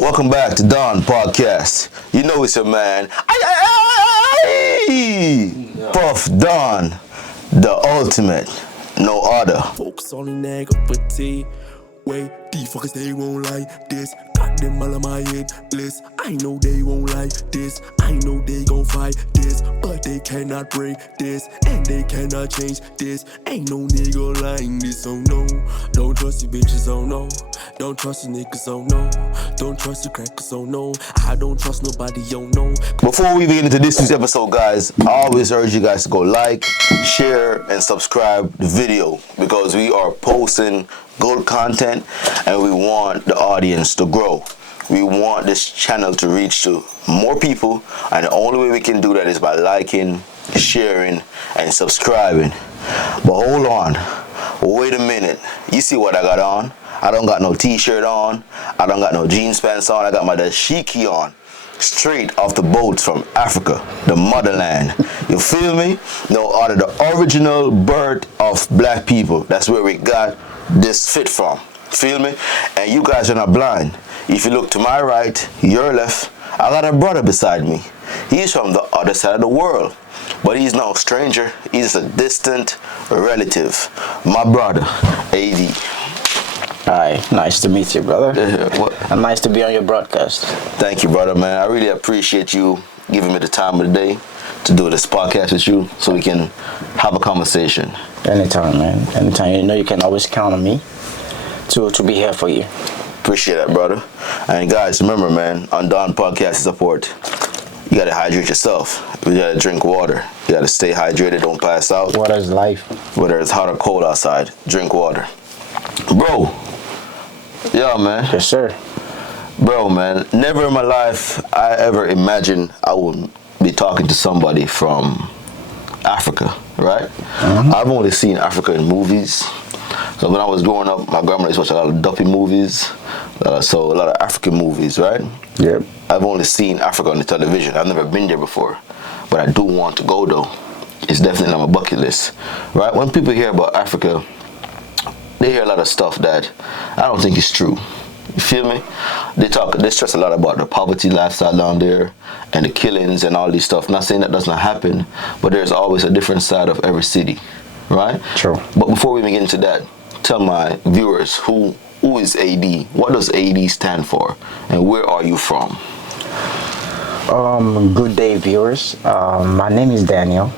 Welcome back to Dawn Podcast. You know it's your man, Puff Don, the ultimate, no other. Folks only negativity. Wait, these fuckers they won't like this. Got them all on my head list. I know they won't like this. I know they gon' fight this, but they cannot break this, and they cannot change this. Ain't no nigga lying this, oh no. Don't trust you bitches, oh no. Don't trust you niggas, oh no. Don't trust you crackers, oh no. I don't trust nobody, oh no. Before we begin into this week's episode, guys, I always urge you guys to go like, share, and subscribe the video because we are posting good content and we want the audience to grow. We want this channel to reach to more people, and the only way we can do that is by liking, sharing, and subscribing. But hold on, wait a minute. You see what I got on? I don't got no t-shirt on. I don't got no jeans pants on. I got my dashiki on. Straight off the boats from Africa, the motherland. You feel me? No other, the original birth of black people. That's where we got this fit from. Feel me? And you guys are not blind. If you look to my right, your left, I got a brother beside me. He's from the other side of the world, but he's no stranger. He's a distant relative. My brother, AD. Hi, nice to meet you, brother. And nice to be on your broadcast. Thank you, brother, man. I really appreciate you giving me the time of the day to do this podcast with you so we can have a conversation. Anytime, man. Anytime. You know you can always count on me to be here for you. Appreciate that, brother. And guys, remember, man, on Dawn Podcast support, you gotta hydrate yourself. You gotta drink water. You gotta stay hydrated, don't pass out. Water is life. Whether it's hot or cold outside, drink water. Bro. Yeah, man. Yes, sir. Bro, man, never in my life I ever imagined I would be talking to somebody from Africa, right? Mm-hmm. I've only seen Africa in movies. So when I was growing up, my grandmother used to watch a lot of Duppy movies, so a lot of African movies, right? Yep. I've only seen Africa on the television. I've never been there before, but I do want to go though. It's definitely on my bucket list, right? When people hear about Africa, they hear a lot of stuff that I don't think is true. You feel me? They stress a lot about the poverty lifestyle down there and the killings and all these stuff. Not saying that doesn't happen, but there's always a different side of every city, right? True. But before we even get into that, tell my viewers who is AD? What does AD stand for? And where are you from? Good day, viewers. My name is Daniel.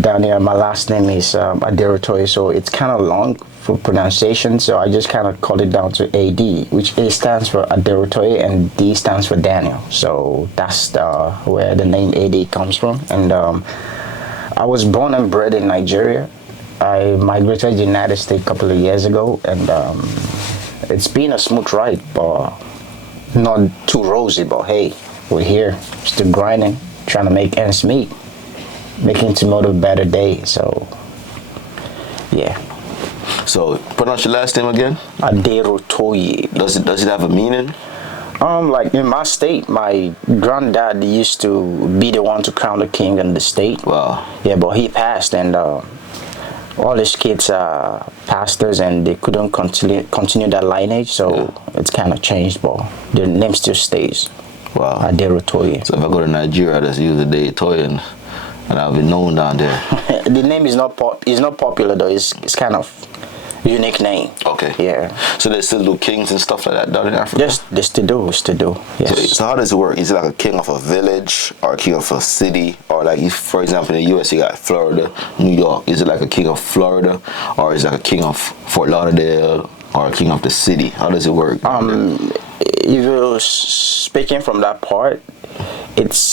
Daniel, my last name is Aderotoye, so it's kind of long for pronunciation, so I just kind of call it down to AD, which A stands for Aderotoye and D stands for Daniel. So that's where the name AD comes from. And I was born and bred in Nigeria. I migrated to the United States a couple of years ago, and it's been a smooth ride, but not too rosy. But hey, we're here, still grinding, trying to make ends meet, making tomorrow a better day. So yeah. So pronounce your last name again. Aderotoye. Does it have a meaning? Like in my state, my granddad used to be the one to crown the king in the state. Wow. Yeah, but he passed, and all his kids are pastors, and they couldn't continue that lineage, so it's kind of changed, but the name still stays. Wow. Aderotoye. So if I go to Nigeria, I just use the Aderotoye and I'll be known down there. The name is not popular though. It's kind of unique name. Okay. Yeah. So they still do kings and stuff like that down in Africa? Yes, they still do. Yes. So how does it work? Is it like a king of a village or a king of a city? Or like, if, for example, in the US, you got Florida, New York. Is it like a king of Florida? Or is it like a king of Fort Lauderdale? Or a king of the city? How does it work? If you're speaking from that part,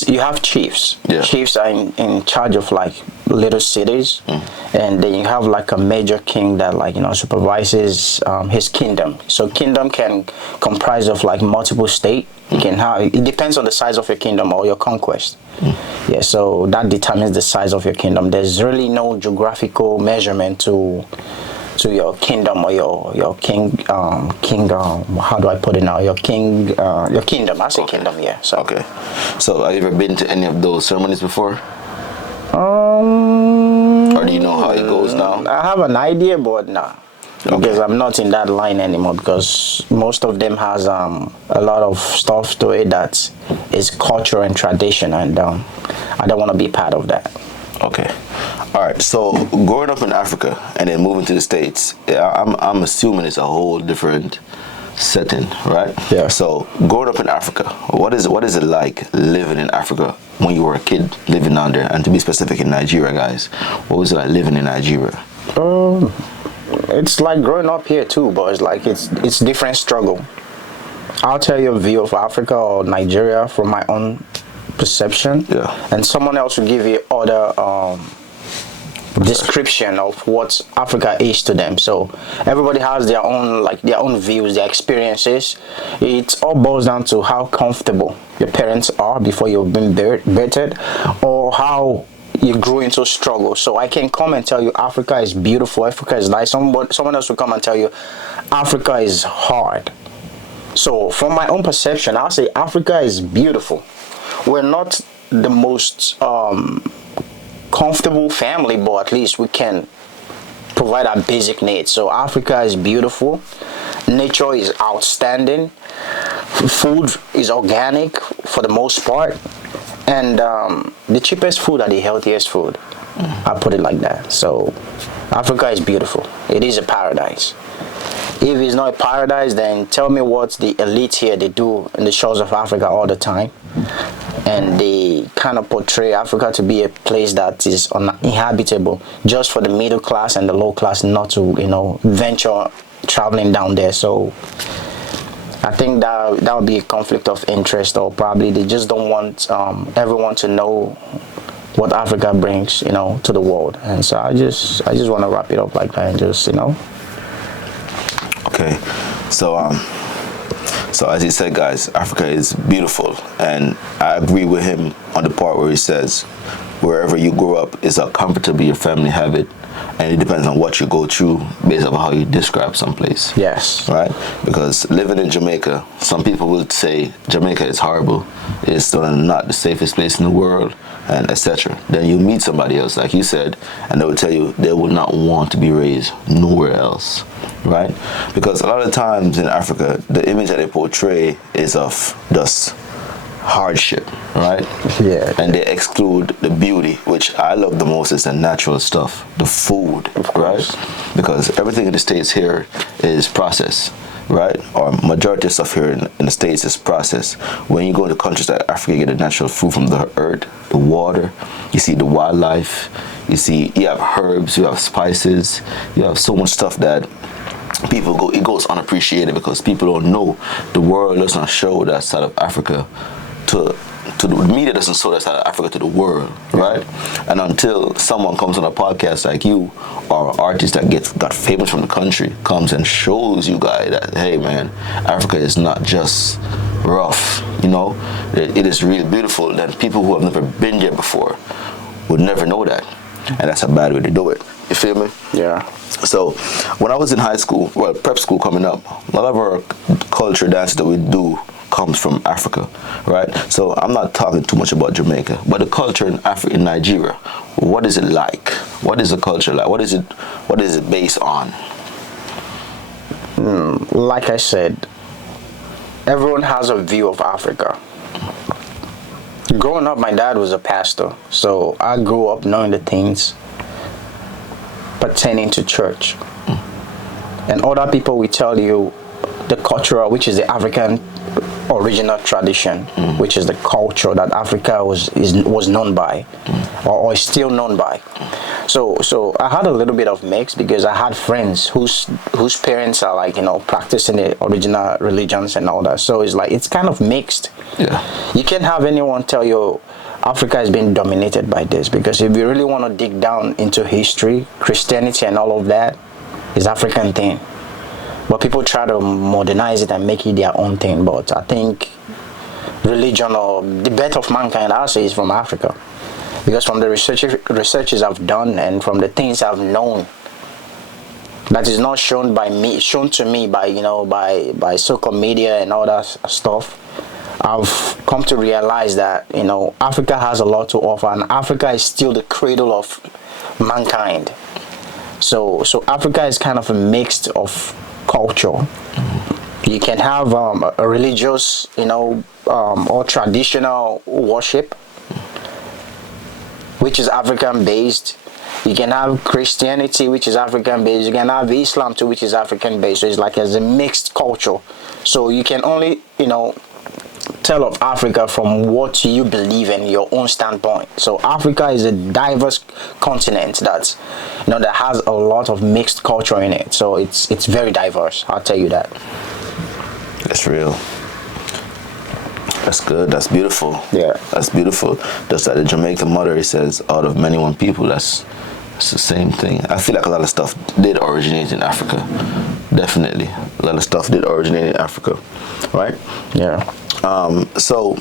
you have chiefs. Yeah. Chiefs are in charge of like little cities, and then you have like a major king that supervises his kingdom. So kingdom can comprise of like multiple states. You can have, it depends on the size of your kingdom or your conquest. Yeah, so that determines the size of your kingdom. There's really no geographical measurement to your kingdom or your kingdom. How do I put it now? Your kingdom. I say kingdom, yeah. So. Okay. So have you ever been to any of those ceremonies before? Or do you know how it goes now? I have an idea, but nah. because I'm not in that line anymore, because most of them has a lot of stuff to it that is culture and tradition, and I don't want to be part of that. Okay. All right. So growing up in Africa and then moving to the States, I'm assuming it's a whole different setting, right? Yeah. So growing up in Africa, what is it like living in Africa when you were a kid living down there? And to be specific, in Nigeria, guys, what was it like living in Nigeria? It's like growing up here too, but it's like it's different struggle. I'll tell you a view of Africa or Nigeria from my own perception, and someone else will give you other description of what Africa is to them. So everybody has their own views, their experiences. It all boils down to how comfortable your parents are before you've been birthed, or how you grew into struggle. So I can come and tell you Africa is beautiful, Africa is nice. Someone else will come and tell you Africa is hard. So from my own perception, I'll say Africa is beautiful. We're not the most comfortable family, but at least we can provide our basic needs. So Africa is beautiful. Nature is outstanding. Food is organic for the most part. And the cheapest food are the healthiest food. I put it like that. So Africa is beautiful. It is a paradise. If it's not a paradise, then tell me what the elite here, they do in the shores of Africa all the time. And they kind of portray Africa to be a place that is uninhabitable, just for the middle class and the low class not to, venture traveling down there. So I think that would be a conflict of interest, or probably they just don't want everyone to know what Africa brings, to the world. And so I just want to wrap it up like that and just, Okay, so as he said, guys, Africa is beautiful, and I agree with him on the part where he says, wherever you grow up is how comfortable your family have it, and it depends on what you go through based on how you describe someplace. Yes. Right? Because living in Jamaica, some people would say Jamaica is horrible, it's not the safest place in the world, and etc. Then you meet somebody else, like you said, and they will tell you they will not want to be raised nowhere else. Right? Because a lot of times in Africa, the image that they portray is of just hardship, right? Yeah. And they exclude the beauty, which I love the most, is the natural stuff, the food, right? Because everything in the States here is processed, right? Or majority of stuff here in the States is processed. When you go to countries like Africa, you get the natural food from the earth, the water, you see the wildlife, you have herbs, you have spices, you have so much stuff that it goes unappreciated because people don't know. The world does not show that side of Africa to the media, doesn't show that side of Africa to the world, right? And until someone comes on a podcast like you, or an artist that got famous from the country comes and shows you guys that, hey man, Africa is not just rough, it is really beautiful, then people who have never been there before would never know that. And that's a bad way to do it. You feel me? Yeah. So when I was in high school, prep school coming up, a lot of our culture dances that we do comes from Africa, right? So I'm not talking too much about Jamaica, but the culture in Nigeria, what is it like? What is the culture like? What is it based on? Like I said, everyone has a view of Africa. Growing up, my dad was a pastor, so I grew up knowing the things pertaining to church. And other people will tell you the cultural, which is the African original tradition, which is the culture that Africa was known by, or is still known by. So I had a little bit of mix, because I had friends whose parents are practicing the original religions and all that. So it's kind of mixed. Yeah. You can't have anyone tell you Africa has been dominated by this, because if you really want to dig down into history, Christianity and all of that is African thing. But people try to modernize it and make it their own thing. But I think religion, or the birth of mankind, I'll say, is from Africa. Because from the researches I've done, and from the things I've known, that is not shown to me by so-called media and all that stuff, I've come to realize that Africa has a lot to offer, and Africa is still the cradle of mankind. So Africa is kind of a mix of culture. You can have a religious, or traditional worship, which is African based. You can have Christianity, which is African based. You can have Islam too, which is African based. So it's like as a mixed culture. So you can only, tell of Africa from what you believe in, your own standpoint. So Africa is a diverse continent that has a lot of mixed culture in it. So it's very diverse. I'll tell you that. That's real. That's good. That's beautiful. Yeah. That's beautiful. Just like the Jamaican motto, it says, out of many one people. That's the same thing. I feel like a lot of stuff did originate in Africa. Definitely. A lot of stuff did originate in Africa. Right? Yeah. So,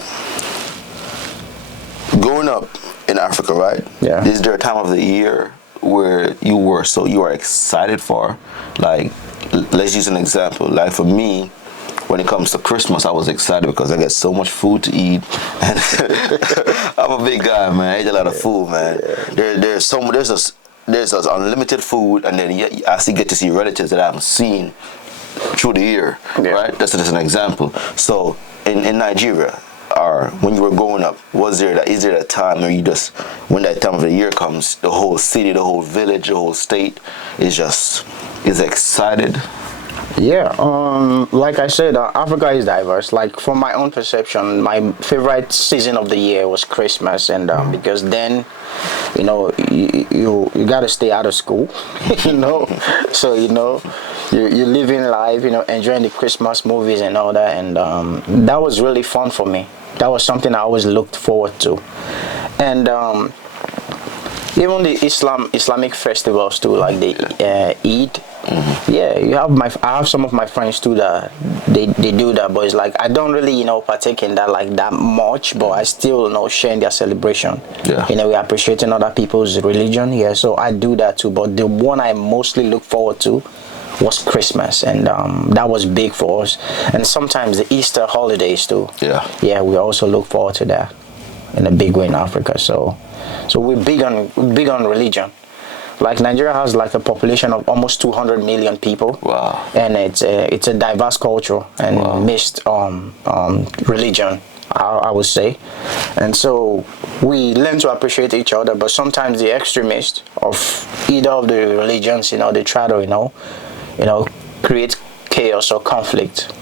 growing up in Africa, right? Yeah. Is there a time of the year where you are excited for? Like, let's use an example. Like for me, when it comes to Christmas, I was excited because I get so much food to eat. And I'm a big guy, man. I eat a lot of food, man. There's unlimited food, and then I get to see relatives that I haven't seen through the year, right? That's just an example. So in Nigeria, or when you were growing up, is there that time where when that time of the year comes, the whole city, the whole village, the whole state is excited? Yeah, like I said, Africa is diverse. Like from my own perception, my favorite season of the year was Christmas, and because then, you got to stay out of school, so you're living life, enjoying the Christmas movies and all that, and that was really fun for me. That was something I always looked forward to, and even the Islamic festivals too, like the Eid. Mm-hmm. Yeah, I have some of my friends too that they do that, but it's like I don't really partake in that like that much, but I still share in their celebration. Yeah. We appreciating other people's religion. Yeah, so I do that too. But the one I mostly look forward to was Christmas, and that was big for us. And sometimes the Easter holidays too. Yeah, we also look forward to that in a big way in Africa. So we're big on religion. Like Nigeria has like a population of almost 200 million people. Wow. And it's a diverse culture and mixed religion, I would say. And so we learn to appreciate each other, but sometimes the extremists of either of the religions, they try to create chaos or conflict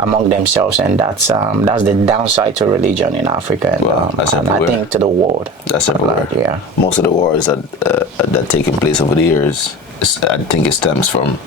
among themselves, and that's the downside to religion in Africa, and I think to the world. That's everywhere. Yeah. Most of the wars that taking place over the years, I think it stems from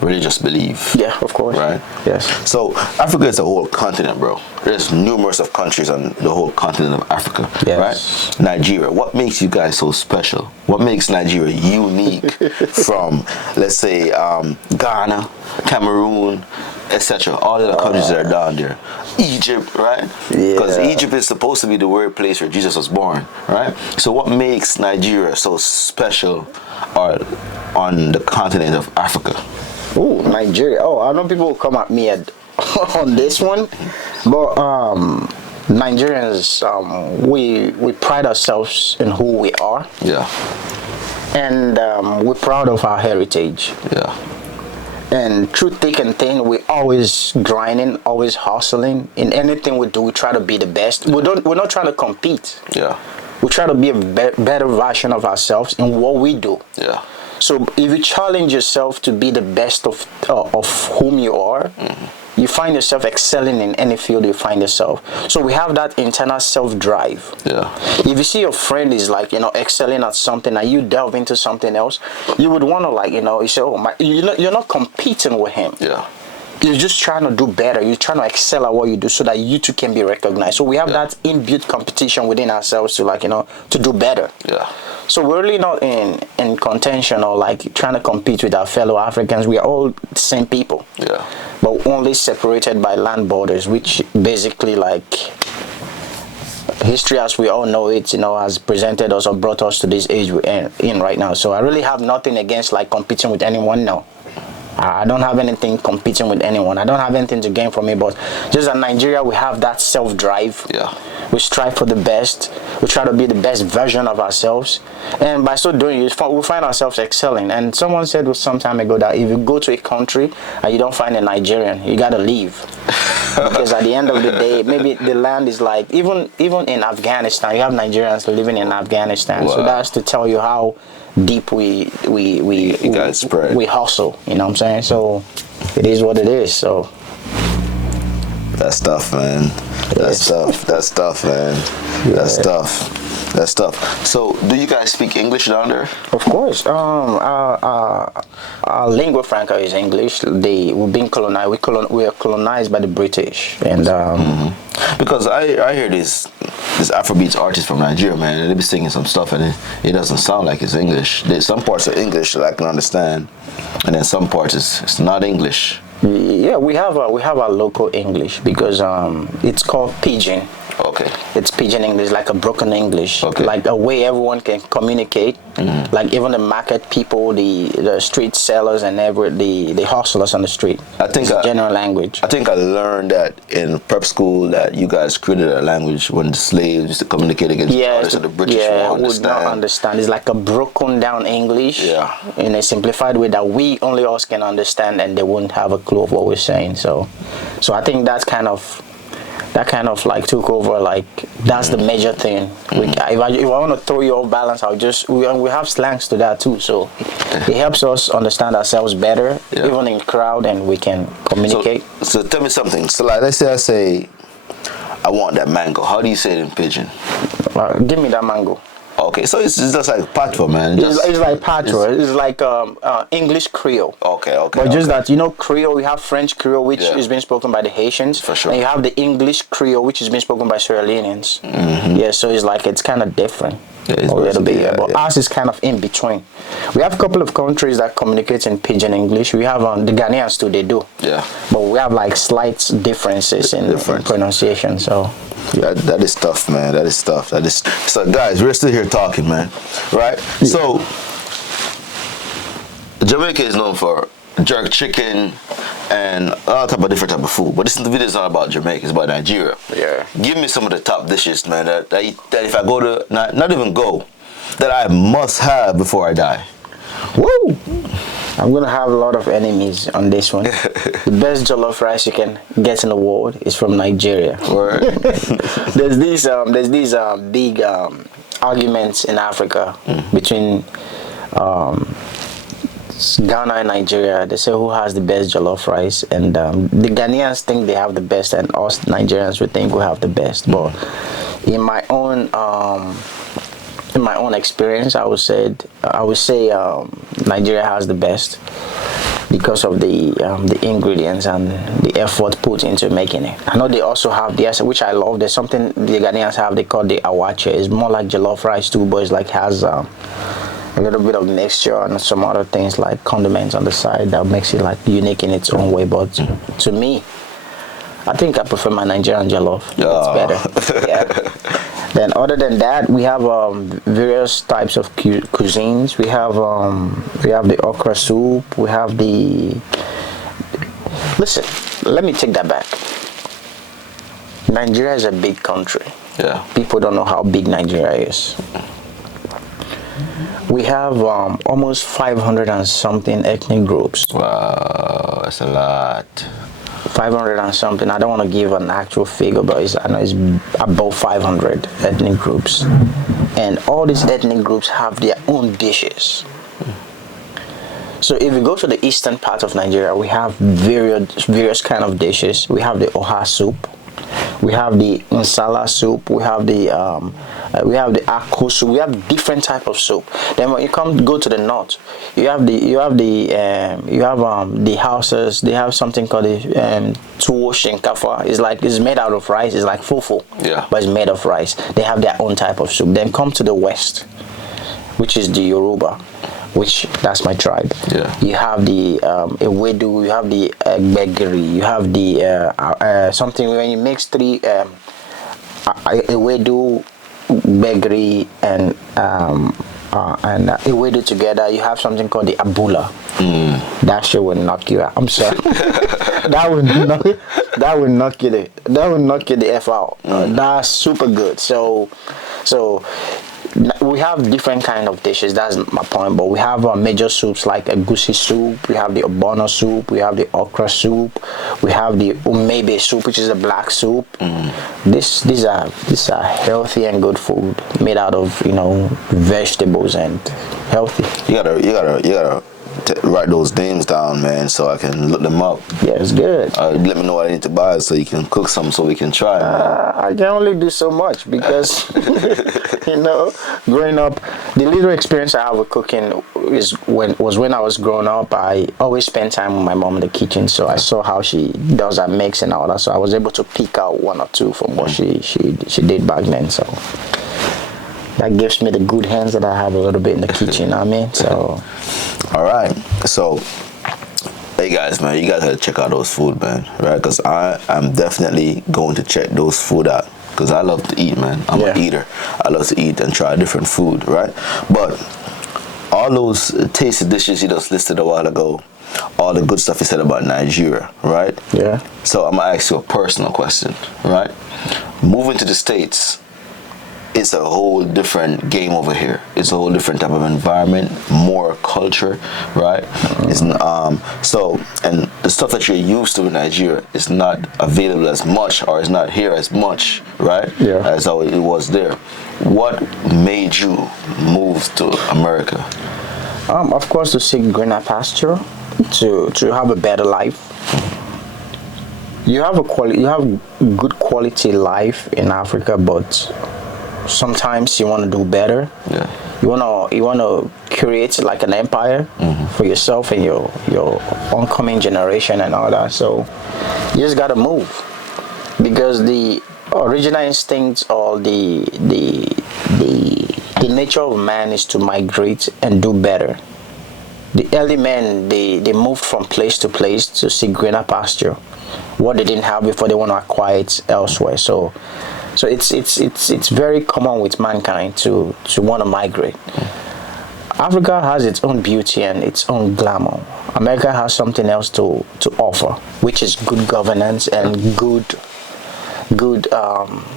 religious belief. Yeah, of course. Right? Yes. So Africa is a whole continent, bro. There's numerous of countries on the whole continent of Africa. Yes. Right? Nigeria. What makes you guys so special? What makes Nigeria unique from, let's say, Ghana, Cameroon, etc. All the other countries that are down there. Egypt, right? Because Egypt is supposed to be the very place where Jesus was born, right? So what makes Nigeria so special on the continent of Africa? Oh, Nigeria. Oh, I know people will come at me on this one, but Nigerians, we pride ourselves in who we are. Yeah. And we're proud of our heritage. Yeah. And through thick and thin, we're always grinding, always hustling. In anything we do, we try to be the best. We're not trying to compete. Yeah. We try to be a better version of ourselves in what we do. Yeah. So if you challenge yourself to be the best of whom you are, you find yourself excelling in any field you find yourself. So we have that internal self-drive. Yeah. If you see your friend is like, excelling at something and you delve into something else, you would want to you say, oh, you're not competing with him. Yeah. You're just trying to do better. You're trying to excel at what you do so that you too can be recognized. So we have that inbuilt competition within ourselves to to do better. Yeah. So we're really not in contention or trying to compete with our fellow Africans. We are all the same people. Yeah. But only separated by land borders, which basically history as we all know it, has presented us or brought us to this age we're in right now. So I really have nothing against competing with anyone now. I don't have anything competing with anyone. I don't have anything to gain from it, but just in Nigeria, we have that self-drive. Yeah. We strive for the best. We try to be the best version of ourselves, and by so doing, we find ourselves excelling. And someone said some time ago that if you go to a country and you don't find a Nigerian, you gotta leave, because at the end of the day, maybe the land is like even in Afghanistan, you have Nigerians living in Afghanistan. Wow. So that's to tell you how deep we guys spread. we hustle. You know what I'm saying? So it is what it is. So. That's tough, man. That's tough. That's tough, man. That's tough. That's tough. So, do you guys speak English down there? Of course. Our lingua franca is English. We've been colonized. We are colonized by the British, and because I hear this Afrobeats artist from Nigeria, man. They be singing some stuff, and it doesn't sound like it's English. There's some parts are English that I can understand, and then some parts it's not English. Yeah, we have our local English because it's called pidgin. Okay. It's pidgin English, like a broken English, Okay. like a way everyone can communicate. Like even the market people, the street sellers, and the hustlers on the street. I think it's a general language. I think I learned that in prep school that you guys created a language when the slaves used to communicate against the artists, so the British would not understand. It's like a broken down English, in a simplified way that we only us can understand, and they won't have a clue of what we're saying. So I think that kind of like took over. Like that's the major thing. If I want to throw you off balance, we have slangs to that too. So it helps us understand ourselves better, even in crowd, and we can communicate. So tell me something. So like let's say I say, I want that mango. How do you say it in pidgin? Give me that mango. Okay, so it's just like patro, man. It's like patro. It's like English Creole. Okay. But just that, Creole, we have French Creole, which is being spoken by the Haitians. For sure. And you have the English Creole, which is being spoken by Sierra Leoneans. Yeah, so it's kind of different. It's a little bit, yeah, but ours is kind of in between. We have a couple of countries that communicate in pidgin English. We have the Ghanaians too, they do. Yeah. But we have like slight differences in pronunciation. So. Yeah, that is tough, man. That is tough. So, guys, we're still here talking, man. Right? Yeah. So, Jamaica is known for jerk chicken and all type of different type of food. But this video is not about Jamaica. It's about Nigeria. Yeah. Give me some of the top dishes, man. That if I go to not even go, that I must have before I die. Woo! I'm gonna have a lot of enemies on this one. The best jollof rice you can get in the world is from Nigeria. There's these big arguments in Africa between Ghana and Nigeria. They say who has the best jollof rice, and the Ghanaians think they have the best, and us Nigerians we think we have the best. But in my own experience, I would say Nigeria has the best because of the ingredients and the effort put into making it. I know they also have which I love. There's something the Ghanaians have. They call the awache. It's more like jollof rice too, but it's like has a little bit of mixture and some other things like condiments on the side that makes it like unique in its own way. But to me, I think I prefer my Nigerian jollof. It's better. Yeah. Then other than that, we have various types of cuisines. We have the okra soup. We have listen, let me take that back. Nigeria is a big country. Yeah. People don't know how big Nigeria is. We have almost 500 and something ethnic groups. Wow, that's a lot. 500 and something. I don't want to give an actual figure, but I know it's above 500 ethnic groups, and all these ethnic groups have their own dishes. So if you go to the eastern part of Nigeria, we have various kind of dishes. We have the oha soup, we have the nsala soup, we have the akko soup. We have different type of soup. Then when you go to the north, you have the houses. They have something called the tuwo shinkafa. It's made out of rice. It's like fufu, but it's made of rice. They have their own type of soup. Then come to the west, which is the Yoruba, which that's my tribe. Yeah. You have the ewedu, you have the gbegiri, you have the something when you mix three ewedu, gbegiri, and and ewedu together, you have something called the abula. That shit will knock you out. I'm sorry. that will knock you the F out. That's super good. So we have different kind of dishes. That's my point. But we have major soups like a goosey soup. We have the obono soup. We have the okra soup. We have the umebe soup, which is a black soup. These are healthy and good food made out of vegetables and healthy. You gotta write those names down, man, so I can look them up. Yeah, it's good. Let me know what I need to buy so you can cook some so we can try, man. I can only do so much because, growing up, the little experience I have with cooking was when I was growing up. I always spent time with my mom in the kitchen, so I saw how she does her mix and all that. So I was able to pick out one or two from what she did back then. So that gives me the good hands that I have a little bit in the kitchen. So. All right, so hey guys, man, you guys gotta check out those food, man, right? Because I'm definitely going to check those food out because I love to eat, man. I'm an eater. I love to eat and try different food, right? But all those tasty dishes you just listed a while ago, all the good stuff you said about Nigeria, right? Yeah. So I'm gonna ask you a personal question, right? Moving to the States, it's a whole different game over here. It's a whole different type of environment, more culture, right? It's so, and the stuff that you're used to in Nigeria is not available as much, or is not here as much, right? Yeah. As how it was there. What made you move to America? Of course, to seek greener pasture, to have a better life. You have good quality life in Africa, but sometimes you want to do better. Yeah. You wanna create like an empire for yourself and your oncoming generation and all that. So you just gotta move because the original instincts or the nature of man is to migrate and do better. The early men they moved from place to place to seek greener pasture. What they didn't have before, they want to acquire it elsewhere. So it's very common with mankind to want to migrate. Africa has its own beauty and its own glamour. America has something else to offer, which is good governance and good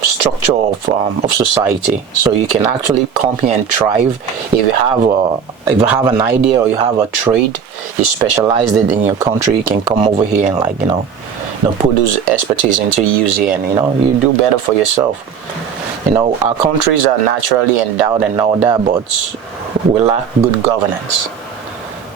structure of society. So you can actually come here and thrive. If you have an idea or you have a trade, you specialize it in your country, you can come over here and put those expertise into use here, and you do better for yourself. Our countries are naturally endowed and all that, but we lack good governance.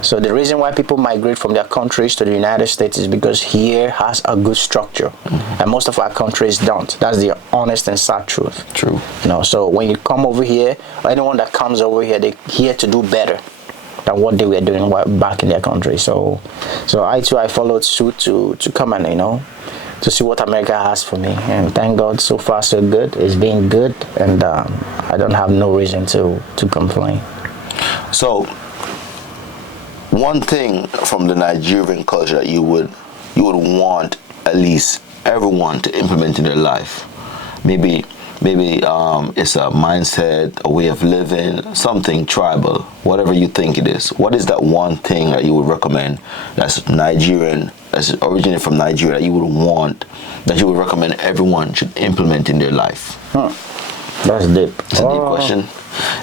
So the reason why people migrate from their countries to the United States is because here has a good structure, and most of our countries don't. That's the honest and sad truth. True. So when you come over here, or anyone that comes over here, they're here to do better than what they were doing back in their country. So I followed suit to come and to see what America has for me, and thank God so far so good. It's been good, and I don't have no reason to complain. So one thing from the Nigerian culture that you would want at least everyone to implement in their life, maybe it's a mindset, a way of living, something tribal, whatever you think it is. What is that one thing that you would recommend that's Nigerian, that's originated from Nigeria, that you would recommend everyone should implement in their life? That's deep. It's a deep question.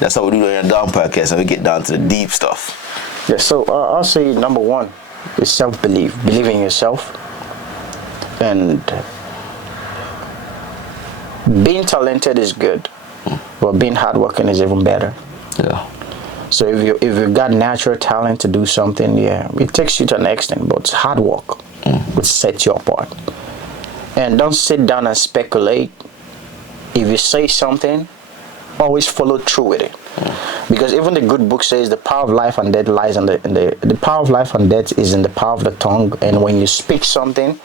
That's how we do it in the Down Podcast, and we get down to the deep stuff. Yeah, so I'll say number one is self-belief. Believe in yourself. And being talented is good, but being hardworking is even better. Yeah. So if you've got natural talent to do something, it takes you to an extent, but hard work would set you apart. And don't sit down and speculate. If you say something, always follow through with it. Because even the good book says the power of life and death lies in the power of life and death is in the power of the tongue. And when you speak something,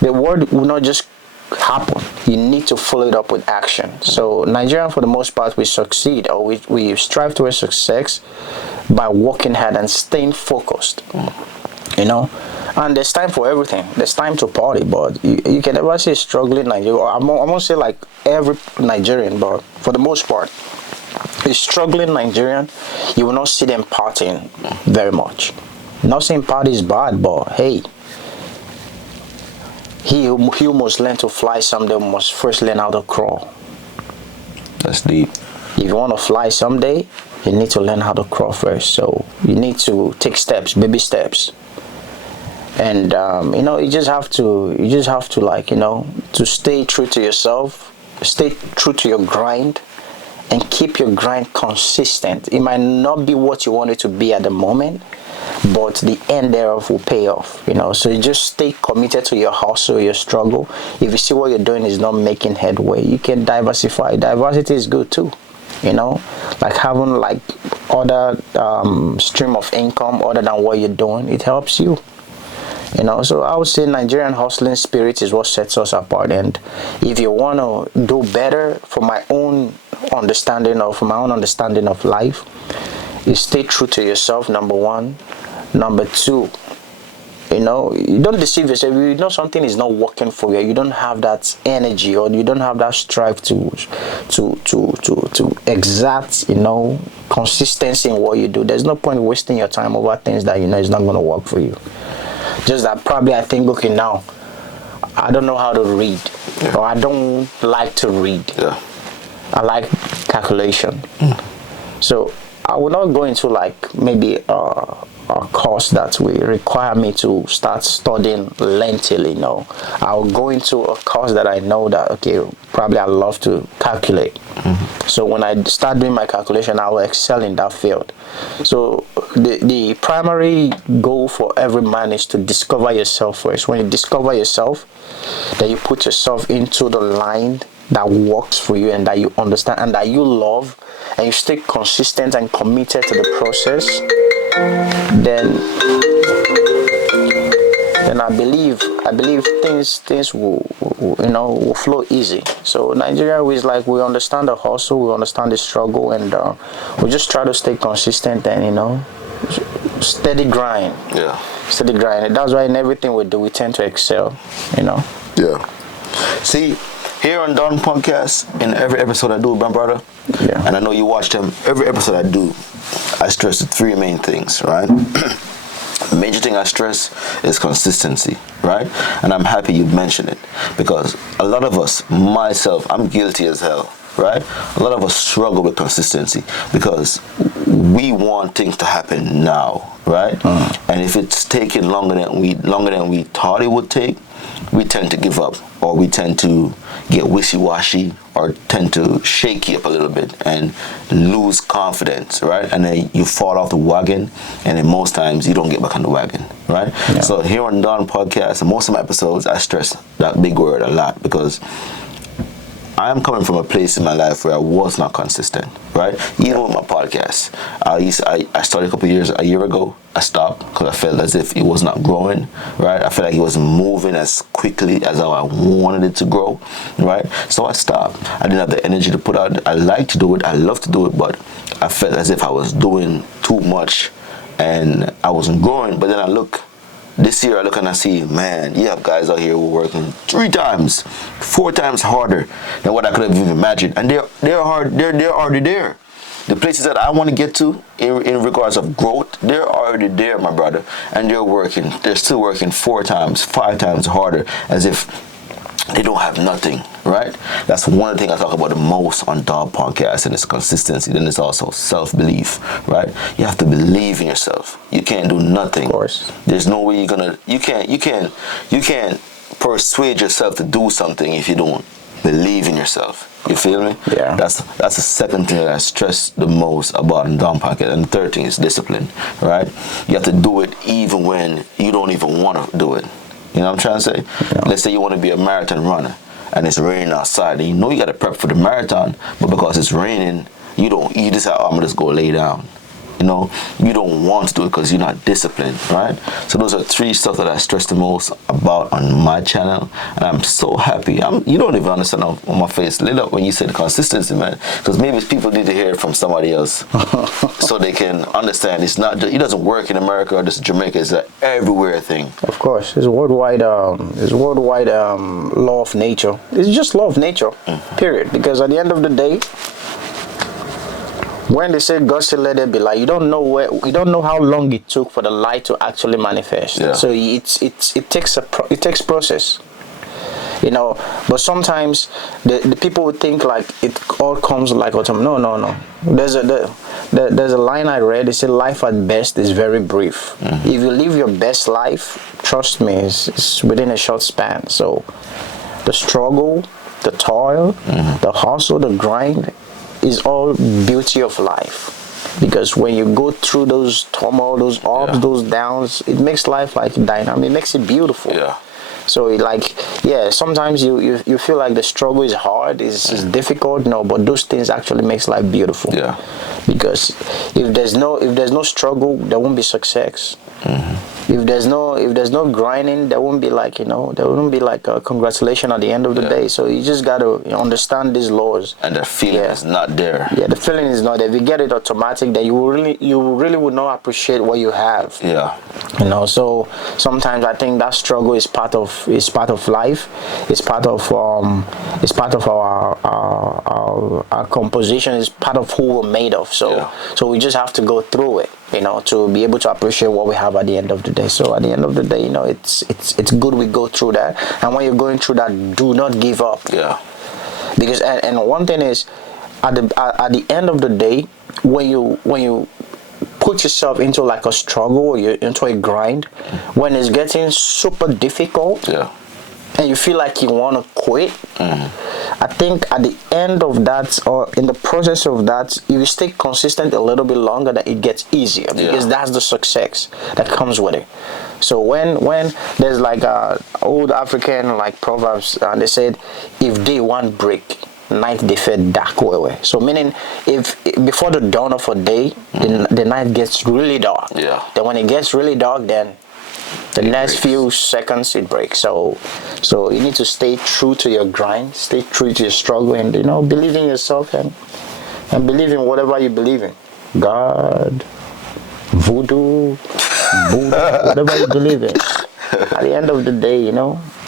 the word will not just happen. You need to follow it up with action. So Nigerian, for the most part, we succeed, or we strive towards success by working hard and staying focused. And there's time for everything. There's time to party, but you can never say struggling Nigerian. I won't say like every Nigerian, but for the most part, a struggling Nigerian, you will not see them partying very much. Not saying party is bad, but hey, he who must learn to fly someday must first learn how to crawl. That's deep. If you want to fly someday, you need to learn how to crawl first. So you need to take steps, baby steps. And you just have to like, to stay true to yourself, stay true to your grind, and keep your grind consistent. It might not be what you want it to be at the moment, but the end thereof will pay off. So you just stay committed to your hustle, your struggle. If you see what you're doing is not making headway, you can diversify. Diversity is good too. Like having like other stream of income other than what you're doing, it helps you. So I would say Nigerian hustling spirit is what sets us apart. And if you want to do better, from my own understanding of life, is stay true to yourself, number one. Number two, you don't deceive yourself. You know something is not working for you. You don't have that energy, or you don't have that strive to exact, consistency in what you do. There's no point wasting your time over things that is not going to work for you. Just that probably I think, okay, now I don't know how to read, or I don't like to read. Yeah. I like calculation. So I will not go into like maybe a course that will require me to start studying lengthily. I'll go into a course that I know that, okay, probably I love to calculate. So when I start doing my calculation, I will excel in that field. So the primary goal for every man is to discover yourself first. When you discover yourself, then you put yourself into the line that works for you and that you understand and that you love, and you stay consistent and committed to the process, then I believe things will flow easy. So Nigeria is like, we understand the hustle, we understand the struggle, and we just try to stay consistent and steady grind. Yeah. Steady grind. That's why in everything we do, we tend to excel. Yeah. See, here on Don Podcast, in every episode I do, my brother, and I know you watch them, every episode I do, I stress the three main things, right? Major thing I stress is consistency, right? And I'm happy you mentioned it, because a lot of us, myself, I'm guilty as hell, right? A lot of us struggle with consistency because we want things to happen now, right? And if it's taking longer than we thought it would take, we tend to give up, or we tend to get wishy-washy, or tend to shake you up a little bit and lose confidence, right? And then you fall off the wagon, and then most times you don't get back on the wagon, right? Yeah. So here on Don Podcast, most of my episodes, I stress that big word a lot, because I'm coming from a place in my life where I was not consistent, right? Even with my podcast, I started a year ago. I stopped because I felt as if it was not growing, right? I felt like it wasn't moving as quickly as how I wanted it to grow, right? So I stopped. I didn't have the energy to put out. I like to do it. I love to do it, but I felt as if I was doing too much and I wasn't growing. But then this year I look and I see, man, you have guys out here who are working 3 times, 4 times harder than what I could have even imagined. And they're already there. The places that I want to get to in regards of growth, they're already there, my brother. And they're still working 4 times, 5 times harder, as if they don't have nothing, right? That's one thing I talk about the most on Dog Podcast, and it's consistency. Then it's also self-belief, right? You have to believe in yourself. You can't do nothing. Of course. There's no way you can't persuade yourself to do something if you don't believe in yourself. You feel me? Yeah. That's the second thing that I stress the most about in Don Podcast. And the third thing is discipline, right? You have to do it even when you don't even want to do it. You know what I'm trying to say? Yeah. Let's say you want to be a marathon runner and it's raining outside, and you got to prep for the marathon, but because it's raining, you decide, I'm going to just go lay down. You don't want to do it because you're not disciplined, right? So those are 3 stuff that I stress the most about on my channel, and I'm so happy. You don't even understand how my face lit up when you said consistency, man, because maybe people need to hear it from somebody else so they can understand it doesn't work in America or just Jamaica. It's an everywhere thing. Of course, it's worldwide. Law of nature. It's just law of nature, period. Because at the end of the day, When they say God said let there be light, you don't know how long it took for the light to actually manifest. Yeah. So it takes process. You know, but sometimes the people would think like it all comes like autumn. No. There's a line I read. It said life at best is very brief. If you live your best life, trust me, it's within a short span. So the struggle, the toil, the hustle, the grind is all beauty of life. Because when you go through those turmoil, those ups, those downs, it makes life like dynamic. It makes it beautiful. Yeah. So sometimes you feel like the struggle is hard, it's difficult, but those things actually makes life beautiful. Yeah. Because if there's no struggle, there won't be success. If there's no grinding, there won't be a congratulation at the end of the day. So you just gotta understand these laws. And the feeling is not there. Yeah, the feeling is not there. If you get it automatic, then you really would not appreciate what you have. Yeah. So sometimes I think that struggle is part of life. It's part of our composition. It's part of who we're made of. So we just have to go through it, to be able to appreciate what we have at the end of the day. So at the end of the day, it's good we go through that. And when you're going through that, do not give up. Yeah. Because and one thing is, at the end of the day, when you put yourself into like a struggle or you're into a grind, when it's getting super difficult, and you feel like you want to quit, I think at the end of that, or in the process of that, if you stay consistent a little bit longer, that it gets easier, because that's the success that comes with it. So when there's like old African like proverbs, and they said, if day one break, night they fed dark way. So meaning, if before the dawn of a day, the night gets really dark. Then when it gets really dark, then the next few seconds it breaks. So you need to stay true to your grind, stay true to your struggle, and believe in yourself and believe in whatever you believe in. God, voodoo, Buddha, whatever you believe in. At the end of the day,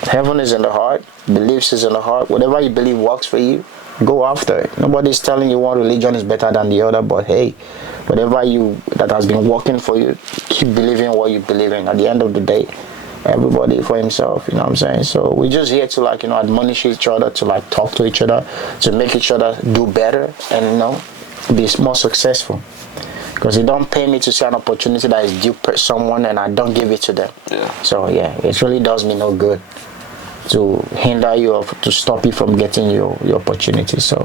heaven is in the heart, beliefs is in the heart. Whatever you believe works for you, go after it. Nobody's telling you one religion is better than the other, but hey, whatever that has been working for you, keep believing what you believe in. At the end of the day, everybody for himself, you know what I'm saying? So we're just here to admonish each other, to talk to each other, to make each other do better and be more successful. Because it don't pay me to see an opportunity that is due to someone and I don't give it to them. So it really does me no good to hinder you or to stop you from getting your opportunity. So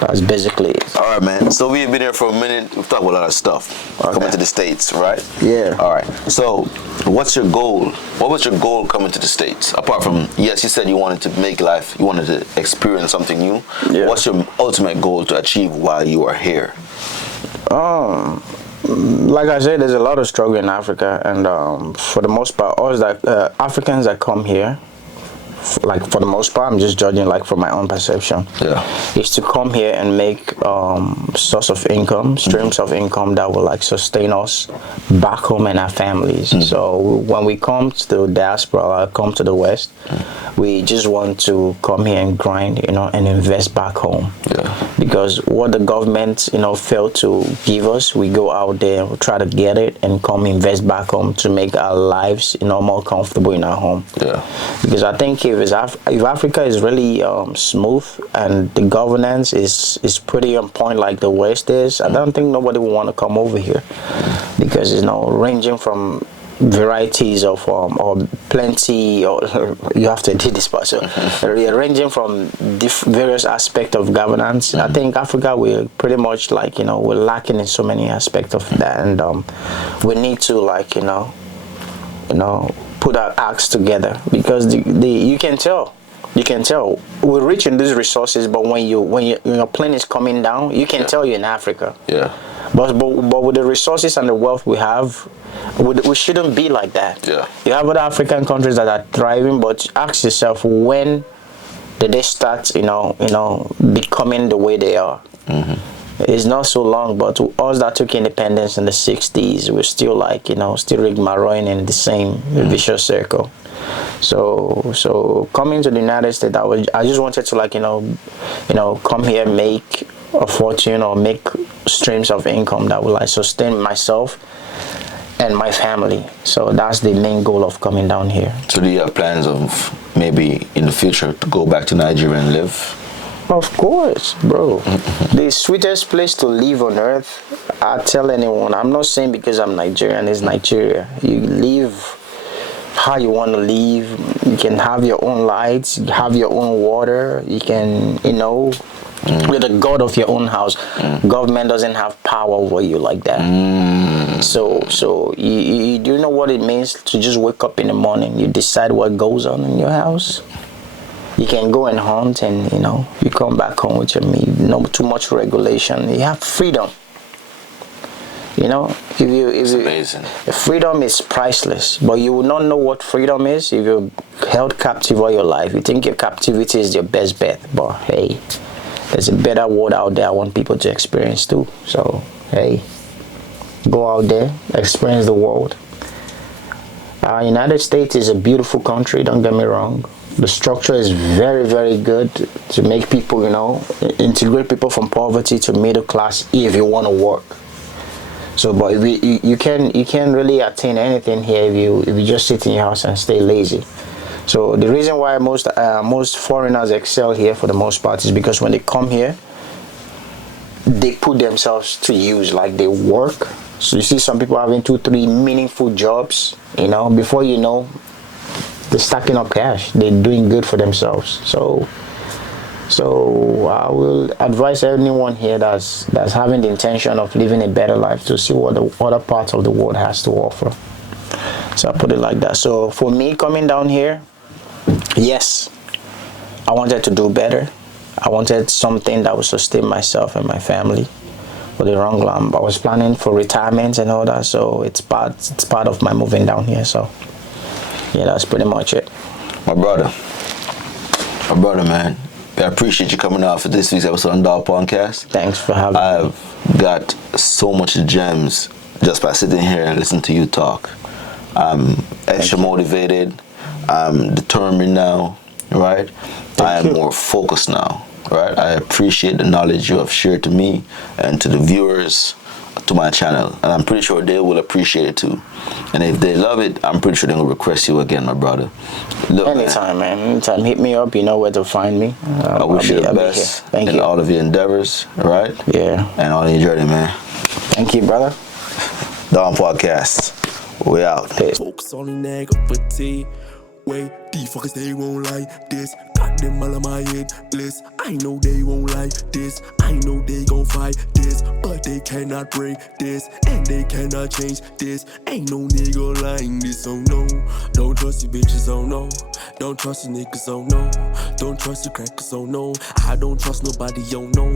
that's basically it. All right, man. So we've been here for a minute. We've talked about a lot of stuff. Coming to the States, right? Yeah. All right. So what's your goal? What was your goal coming to the States? Apart from, yes, you said you wanted to make life, you wanted to experience something new. What's your ultimate goal to achieve while you are here? Like I said, there's a lot of struggle in Africa, and for the most part, Africans that come here, for the most part, I'm just judging from my own perception, is to come here and make source of income, streams of income that will sustain us back home and our families. So when we come to the diaspora, come to the West, we just want to come here and grind, and invest back home. Because what the government, failed to give us, we go out there, we try to get it, and come invest back home to make our lives, more comfortable in our home. Because I think if Africa is really smooth and the governance is pretty on point like the West is, I don't think nobody will want to come over here. Because ranging from varieties of or plenty, or you have to edit this part, so ranging from various aspects of governance. I think Africa, we're pretty much we're lacking in so many aspects of that, and we need to put our acts together, because you can tell we're rich in these resources, but when your plane is coming down, you can tell you're in Africa. But with the resources and the wealth we have, we shouldn't be like that. You have other African countries that are thriving, but ask yourself, when did they start becoming the way they are? It's not so long, but to us that took independence in the 60s, we're still still rigmaroling in the same vicious circle. So coming to the United States, I just wanted to come here, make a fortune, or make streams of income that will like sustain myself and my family. So that's the main goal of coming down here. So do you have plans of maybe in the future to go back to Nigeria and live? Of course, bro. The sweetest place to live on earth, I tell anyone, I'm not saying because I'm Nigerian, it's Nigeria. You live how you want to live. You can have your own lights, have your own water. You can, you're the god of your own house. Government doesn't have power over you like that. So you do know what it means to just wake up in the morning. You decide what goes on in your house. You can go and hunt, and you come back home with your meat. No too much regulation. You have freedom. Amazing. Freedom is priceless, but you will not know what freedom is if you're held captive all your life. You think your captivity is your best bet, but hey, there's a better world out there I want people to experience too. So hey, go out there, experience the world. United States is a beautiful country, don't get me wrong. The structure is very, very good to make people, integrate people from poverty to middle class if you want to work. So, but if you can't really attain anything here if you just sit in your house and stay lazy. So the reason why most foreigners excel here for the most part is because when they come here, they put themselves to use, like they work. So you see some people having 2-3 meaningful jobs, before you know, they're stacking up cash. They're doing good for themselves. So I will advise anyone here that's having the intention of living a better life to see what the other parts of the world has to offer. So I put it like that. So for me coming down here, yes, I wanted to do better. I wanted something that would sustain myself and my family. For the long run, I was planning for retirement and all that. So it's part of my moving down here. So yeah, that's pretty much it. My brother, man. I appreciate you coming out for this week's episode on Dog Podcast. Thanks for having me. I've got so much gems just by sitting here and listening to you talk. I'm extra motivated. I'm determined now, right? I am more focused now, right? I appreciate the knowledge you have shared to me and to the viewers to my channel, and I'm pretty sure they will appreciate it too. And if they love it, I'm pretty sure they're gonna request you again, my brother. Look, anytime, man. Anytime, hit me up. You know where to find me. I wish you the best in all of your endeavors, right? Yeah. And all your journey, man. Thank you, brother. Dawn Podcast. We out. Peace. Focus on the negativity. Wait, these fuckers, they won't like this. Got them all on my head list. I know they won't like this. I know they gon' fight this. But they cannot break this. And they cannot change this. Ain't no nigga lying this, oh no. Don't trust the bitches, oh no. Don't trust the niggas, oh no. Don't trust the crackers, oh no. I don't trust nobody, oh no.